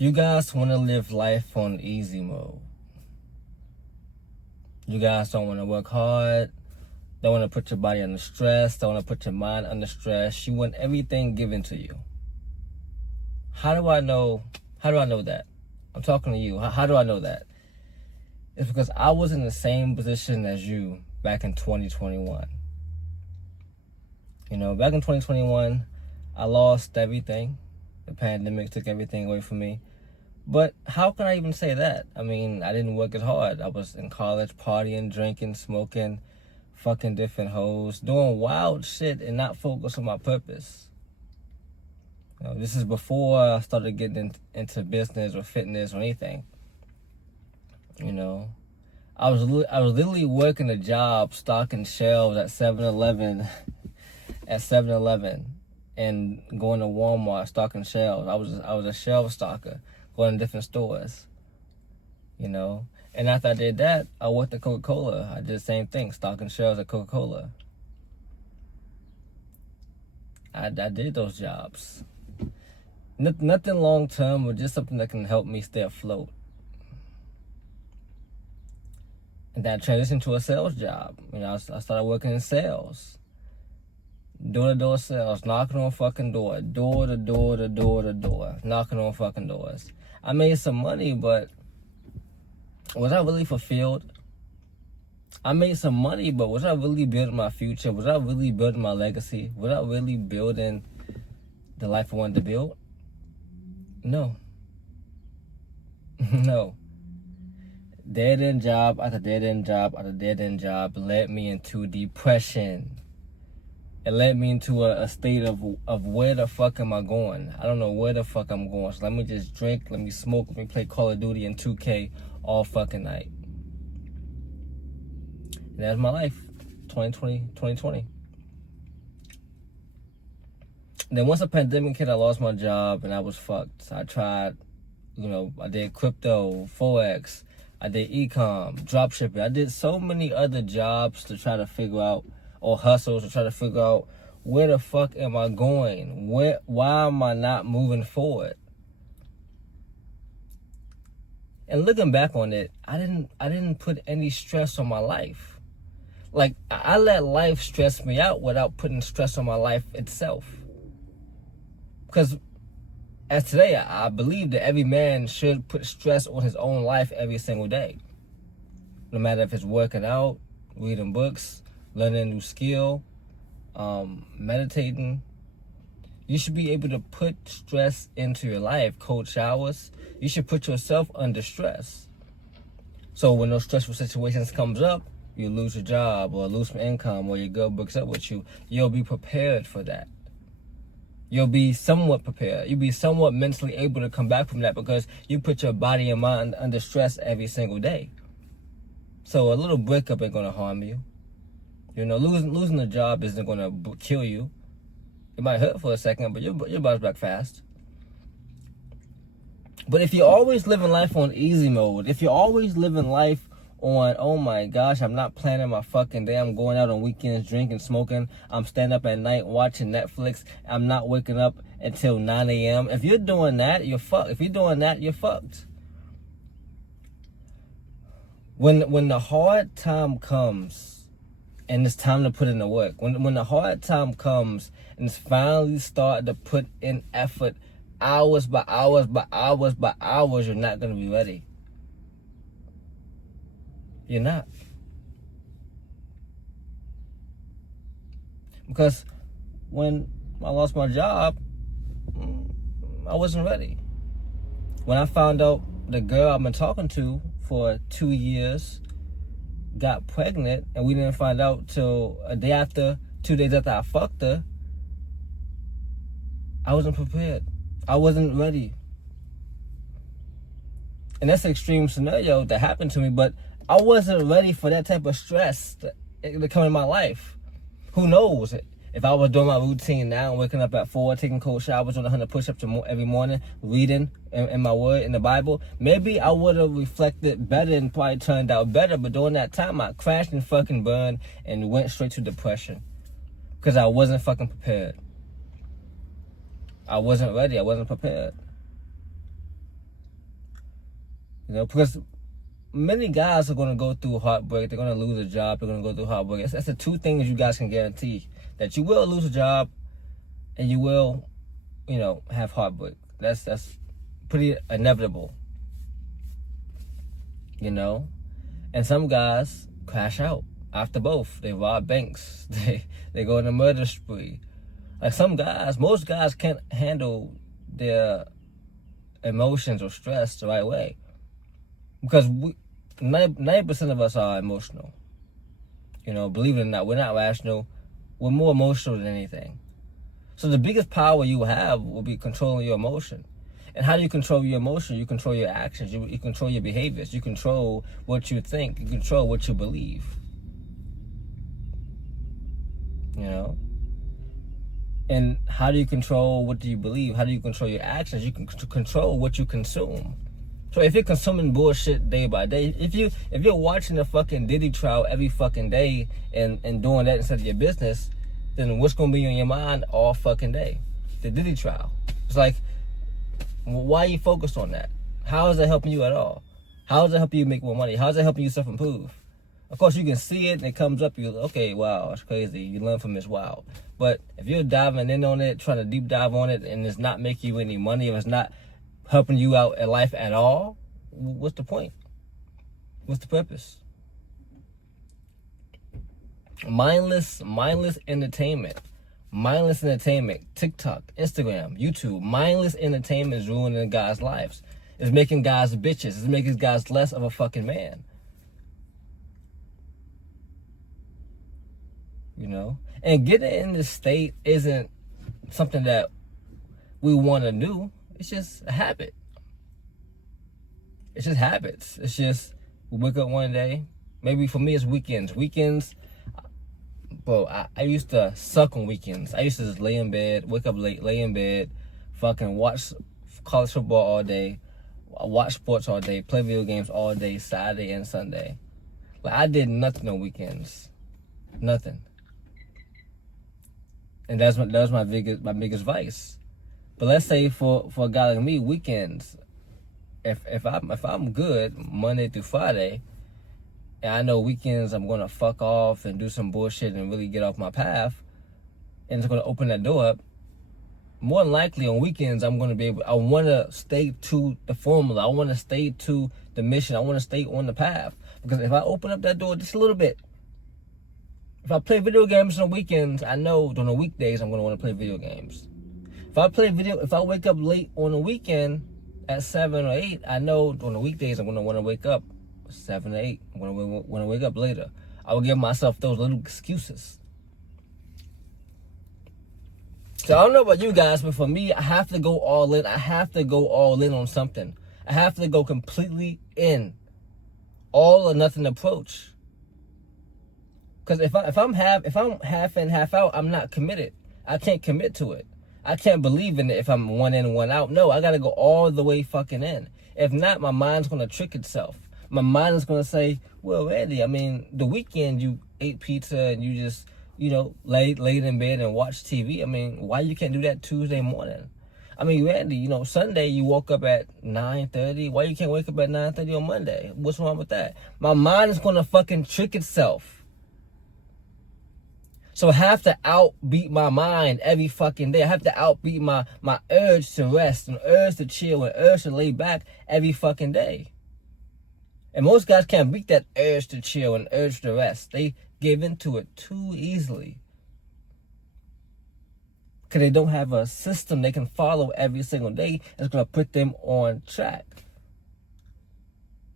You guys want to live life on easy mode. You guys don't want to work hard. Don't want to put your body under stress. Don't want to put your mind under stress. You want everything given to you. How do I know that? I'm talking to you. How do I know that? It's because I was in the same position as you back in 2021. You know, back in 2021, I lost everything. The pandemic took everything away from me. But how can I even say that? I mean, I didn't work as hard. I was in college partying, drinking, smoking, fucking different hoes, doing wild shit and not focus on my purpose. You know, this is before I started getting into business or fitness or anything. You know, I was literally working a job stocking shelves at 7-Eleven, and going to Walmart stocking shelves. I was a shelf stocker, going to different stores. You know, and after I did that, I worked at Coca-Cola. I did the same thing, stocking shelves at Coca-Cola. I did those jobs. Nothing long term, but just something that can help me stay afloat. And then I transitioned to a sales job. You know, I started working in sales. Door-to-door sales, knocking on fucking door to door, knocking on fucking doors. I made some money, but was I really fulfilled? I made some money, but was I really building my future? Was I really building my legacy? Was I really building the life I wanted to build? No. No. Dead-end job after dead-end job after dead-end job led me into depression. It led me into a state of where the fuck am I going? I don't know where the fuck I'm going. So let me just drink, let me smoke, let me play Call of Duty and 2K all fucking night. And that's my life, 2020. Then once the pandemic hit, I lost my job and I was fucked. I tried, you know, I did crypto, Forex, I did e-com, dropshipping. I did so many other jobs to try to figure out, or hustles to try to figure out, where the fuck am I going? Why am I not moving forward? And looking back on it, I didn't put any stress on my life. Like, I let life stress me out without putting stress on my life itself. Because as today, I believe that every man should put stress on his own life every single day. No matter if it's working out, reading books, learning a new skill, meditating. You should be able to put stress into your life. Cold showers. You should put yourself under stress. So when those stressful situations comes up, you lose your job or lose some income or your girl breaks up with you, you'll be prepared for that. You'll be somewhat prepared. You'll be somewhat mentally able to come back from that because you put your body and mind under stress every single day. So a little breakup ain't gonna harm you. You know, losing a job isn't gonna kill you. It might hurt for a second, but you'll bounce back fast. But if you're always living life on easy mode, if you're always living life on, oh my gosh, I'm not planning my fucking day, I'm going out on weekends, drinking, smoking, I'm staying up at night watching Netflix, I'm not waking up until 9 a.m. If you're doing that, you're fucked. If you're doing that, you're fucked. When the hard time comes, and it's time to put in the work, when the hard time comes, and it's finally starting to put in effort, hours by hours by hours by hours, you're not going to be ready. You're not. Because when I lost my job, I wasn't ready. When I found out the girl I've been talking to for 2 years got pregnant, and we didn't find out till a day after, 2 days after I fucked her, I wasn't prepared. I wasn't ready. And that's an extreme scenario that happened to me, but I wasn't ready for that type of stress to come in my life. Who knows? If I was doing my routine now, waking up at 4, taking cold showers, doing 100 push-ups every morning, reading in my word, in the Bible, maybe I would have reflected better and probably turned out better. But during that time, I crashed and fucking burned and went straight to depression. Because I wasn't fucking prepared. I wasn't ready. I wasn't prepared. Because many guys are going to go through heartbreak. They're going to lose a job. They're going to go through heartbreak. That's the two things you guys can guarantee. That you will lose a job and you will, have heartbreak. That's pretty inevitable. And some guys crash out after both. They rob banks. They go on a murder spree. Like most guys can't handle their emotions or stress the right way. Because 90% of us are emotional. Believe it or not, we're not rational. We're more emotional than anything. So the biggest power you have will be controlling your emotion. And how do you control your emotion? You control your actions. You control your behaviors. You control what you think. You control what you believe. And how do you control what do you believe? How do you control your actions? You can control what you consume. So if you're consuming bullshit day by day, if you're watching the fucking Diddy trial every fucking day and doing that instead of your business, then what's gonna be on your mind all fucking day? The Diddy trial. It's like, why are you focused on that? How is that helping you at all? How does it help you make more money? How is it helping you self-improve? Of course, you can see it and it comes up. You're okay, wow, that's crazy. You learn from this, wow. But if you're diving in on it, trying to deep dive on it, and it's not making you any money, if it's not helping you out in life at all, what's the point? What's the purpose? Mindless entertainment. Mindless entertainment. TikTok, Instagram, YouTube. Mindless entertainment is ruining guys' lives. It's making guys bitches. It's making guys less of a fucking man. And getting in this state isn't something that we want to do. It's just a habit. It's just habits. It's just we wake up one day. Maybe for me it's weekends. Bro, I used to suck on weekends. I used to just lay in bed, wake up late, lay in bed, fucking watch college football all day, watch sports all day, play video games all day, Saturday and Sunday. Like, I did nothing on weekends. Nothing. And that was my biggest vice. But let's say for a guy like me, weekends, if I'm good Monday through Friday, and I know weekends I'm gonna fuck off and do some bullshit and really get off my path, and it's gonna open that door up, more than likely on weekends I wanna stay to the formula. I wanna stay to the mission. I wanna stay on the path. Because if I open up that door just a little bit, if I play video games on weekends, I know during the weekdays I'm gonna wanna play video games. If I wake up late on the weekend at 7 or 8, I know during the weekdays I'm gonna wanna wake up 7 or 8. I'm gonna wanna wake up later. I will give myself those little excuses. So I don't know about you guys, but for me, I have to go all in. I have to go all in on something. I have to go completely in. All or nothing approach. Because if I'm half in, half out, I'm not committed. I can't commit to it. I can't believe in it if I'm one in, one out. No, I gotta go all the way fucking in. If not, my mind's gonna trick itself. My mind is gonna say, well, Randy, the weekend you ate pizza and you just, laid in bed and watched TV. Why you can't do that Tuesday morning? Randy, Sunday you woke up at 9:30. Why you can't wake up at 9:30 on Monday? What's wrong with that? My mind is gonna fucking trick itself. So I have to outbeat my mind every fucking day. I have to outbeat my urge to rest and urge to chill and urge to lay back every fucking day. And most guys can't beat that urge to chill and urge to rest. They give into it too easily. Because they don't have a system they can follow every single day that's going to put them on track.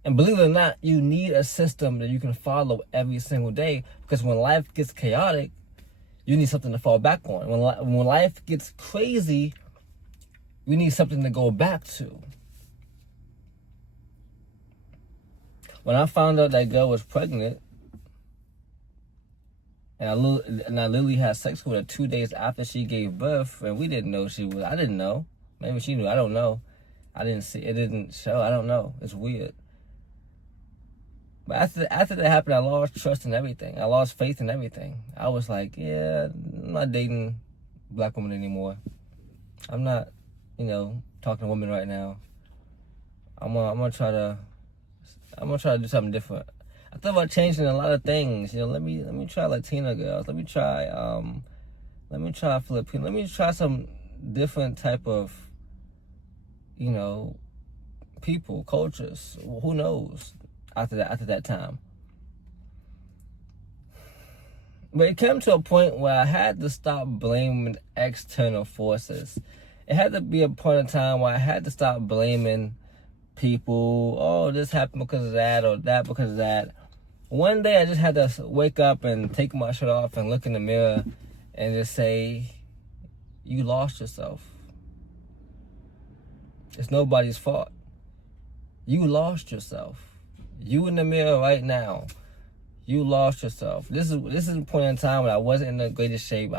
And believe it or not, you need a system that you can follow every single day. Because when life gets chaotic, you need something to fall back on. When life gets crazy, you need something to go back to. When I found out that girl was pregnant, and I literally had sex with her 2 days after she gave birth, and we didn't know she was. I didn't know. Maybe she knew. I don't know. I didn't see. It didn't show. I don't know. It's weird. But after that happened, I lost trust in everything. I lost faith in everything. I was like, yeah, I'm not dating black women anymore. I'm not, talking to women right now. I'm gonna try to I'm gonna try to do something different. I thought about changing a lot of things. Let me try Latina girls. Let me try Filipino. Let me try some different type of, people, cultures. Who knows? After that time. But it came to a point where I had to stop blaming external forces. It had to be a point in time where I had to stop blaming people. Oh, this happened because of that, or that because of that. One day I just had to wake up and take my shirt off and look in the mirror and just say, you lost yourself. It's nobody's fault. You lost yourself. You in the mirror right now. You lost yourself. This is a point in time when I wasn't in the greatest shape.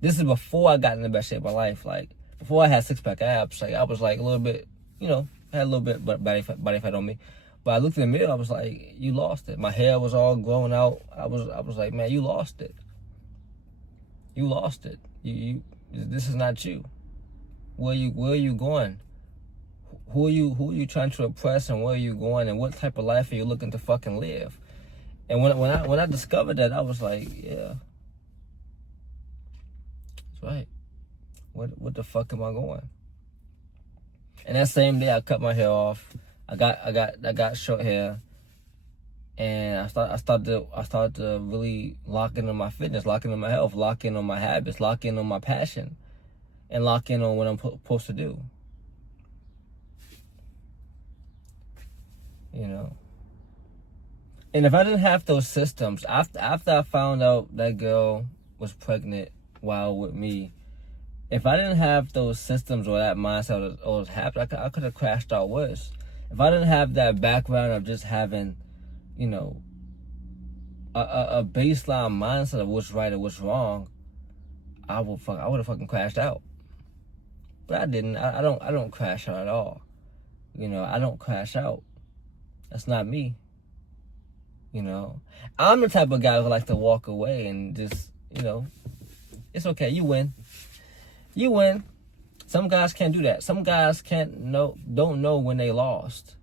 This is before I got in the best shape of my life. Like, before I had six-pack abs, like, I was like a little bit, had a little bit body fat on me. But I looked in the mirror, I was like, you lost it. My hair was all growing out. I was like, man, you lost it. You lost it. This is not you. Where are you going? Who are you trying to oppress, and where are you going, and what type of life are you looking to fucking live? And when I discovered that, I was like, yeah, that's right. What the fuck am I going? And that same day, I cut my hair off. I got short hair, and I started to really lock in on my fitness, lock in on my health, lock in on my habits, lock in on my passion, and lock in on what I'm supposed to do. And if I didn't have those systems, after I found out that girl was pregnant while with me, if I didn't have those systems or that mindset or was happening, I could have crashed out worse. If I didn't have that background of just having, a baseline mindset of what's right or what's wrong, I would have fucking crashed out. But I didn't. I don't crash out at all. I don't crash out. That's not me. I'm the type of guy who likes to walk away and just, it's okay. You win. You win. Some guys can't do that. Some guys don't know when they lost.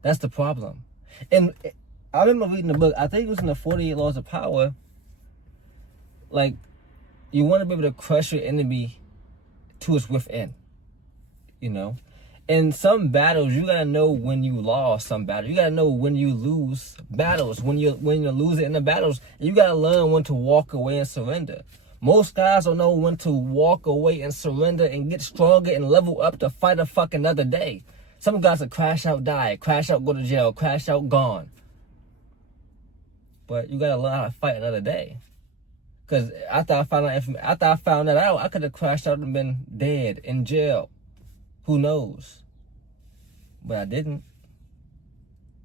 That's the problem. And I remember reading the book. I think it was in the 48 Laws of Power. Like, you want to be able to crush your enemy to its within. In some battles, you gotta know when you lost some battle. You gotta know when you lose battles. When you're losing in the battles, you gotta learn when to walk away and surrender. Most guys don't know when to walk away and surrender and get stronger and level up to fight a fucking another day. Some guys will crash out, die, crash out, go to jail, crash out, gone. But you gotta learn how to fight another day. Cause after I found that out, I could have crashed out and been dead in jail. Who knows? But I didn't.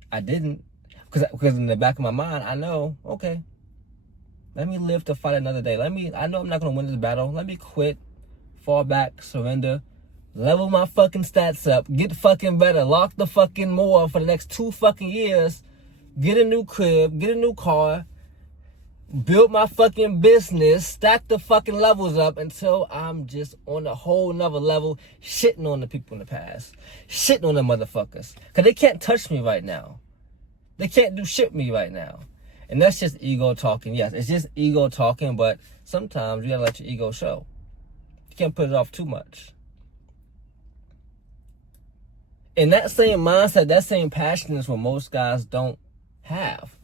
Because in the back of my mind, I know, okay, let me live to fight another day. I know I'm not going to win this battle. Let me quit, fall back, surrender, level my fucking stats up, get fucking better, lock the fucking more for the next 2 fucking years, get a new crib, get a new car, build my fucking business, stack the fucking levels up until I'm just on a whole nother level, shitting on the people in the past, shitting on the motherfuckers. Because they can't touch me right now. They can't do shit me right now. And that's just ego talking. Yes, it's just ego talking, but sometimes you gotta let your ego show. You can't put it off too much. And that same mindset, that same passion is what most guys don't have.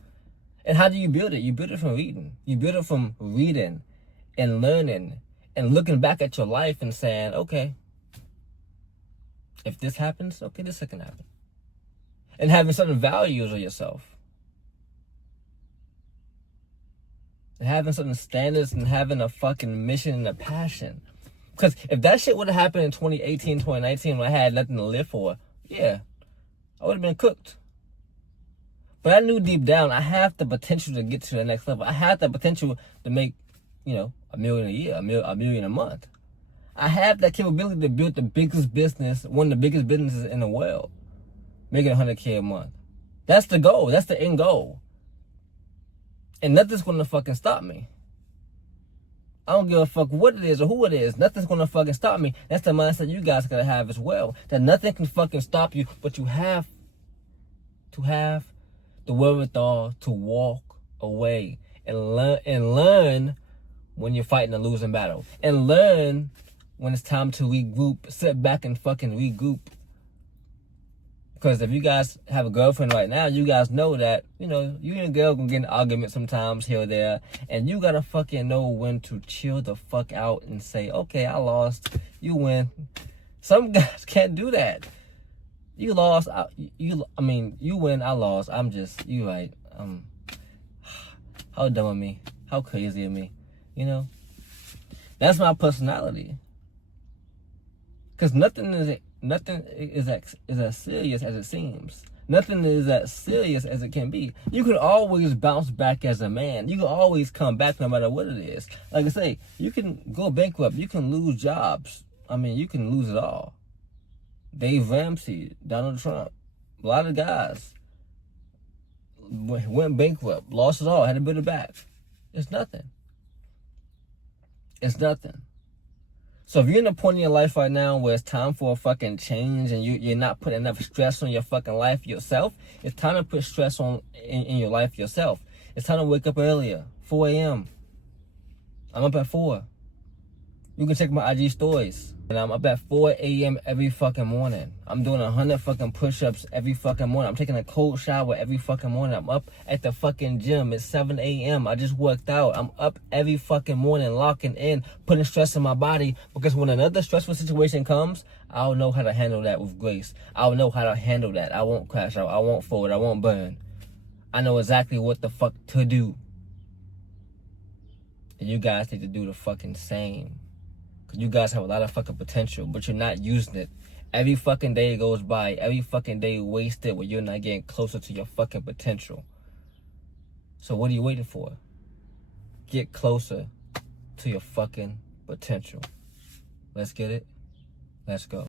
And how do you build it? You build it from reading. You build it from reading and learning and looking back at your life and saying, okay, if this happens, okay, this can happen. And having certain values of yourself. And having certain standards and having a fucking mission and a passion. Because if that shit would have happened in 2018, 2019 when I had nothing to live for, yeah, I would have been cooked. But I knew deep down I have the potential to get to the next level. I have the potential to make, $1 million a year, $1 million a month. I have that capability to build the biggest business, one of the biggest businesses in the world, making $100K a month. That's the goal. That's the end goal. And nothing's going to fucking stop me. I don't give a fuck what it is or who it is. Nothing's going to fucking stop me. That's the mindset you guys got to have as well. That nothing can fucking stop you, but you have to have the wherewithal to walk away and learn when you're fighting a losing battle, and learn when it's time to regroup. Sit back and fucking regroup. Because if you guys have a girlfriend right now, you guys know that, you know, you and a girl gonna get in an argument sometimes here or there, and you gotta fucking know when to chill the fuck out and say, okay, I lost, you win. Some guys can't do that. You lost, you win, I lost. I'm just, you right. How dumb of me. How crazy of me. You know? That's my personality. Because nothing is as serious as it seems. Nothing is as serious as it can be. You can always bounce back as a man. You can always come back no matter what it is. Like I say, you can go bankrupt. You can lose jobs. You can lose it all. Dave Ramsey, Donald Trump, a lot of guys went bankrupt, lost it all, had to build it back. It's nothing. It's nothing. So if you're in a point in your life right now where it's time for a fucking change and you're not putting enough stress on your fucking life yourself, it's time to put stress on in your life yourself. It's time to wake up earlier, 4 a.m. I'm up at 4. You can check my IG stories. And I'm up at 4 a.m. every fucking morning. I'm doing 100 fucking push-ups every fucking morning. I'm taking a cold shower every fucking morning. I'm up at the fucking gym. It's 7 a.m. I just worked out. I'm up every fucking morning, locking in, putting stress in my body. Because when another stressful situation comes, I'll know how to handle that with grace. I'll know how to handle that. I won't crash out. I won't fold. I won't burn. I know exactly what the fuck to do. And you guys need to do the fucking same. You guys have a lot of fucking potential, but you're not using it. Every fucking day goes by, every fucking day wasted where you're not getting closer to your fucking potential. So what are you waiting for? Get closer to your fucking potential. Let's get it. Let's go.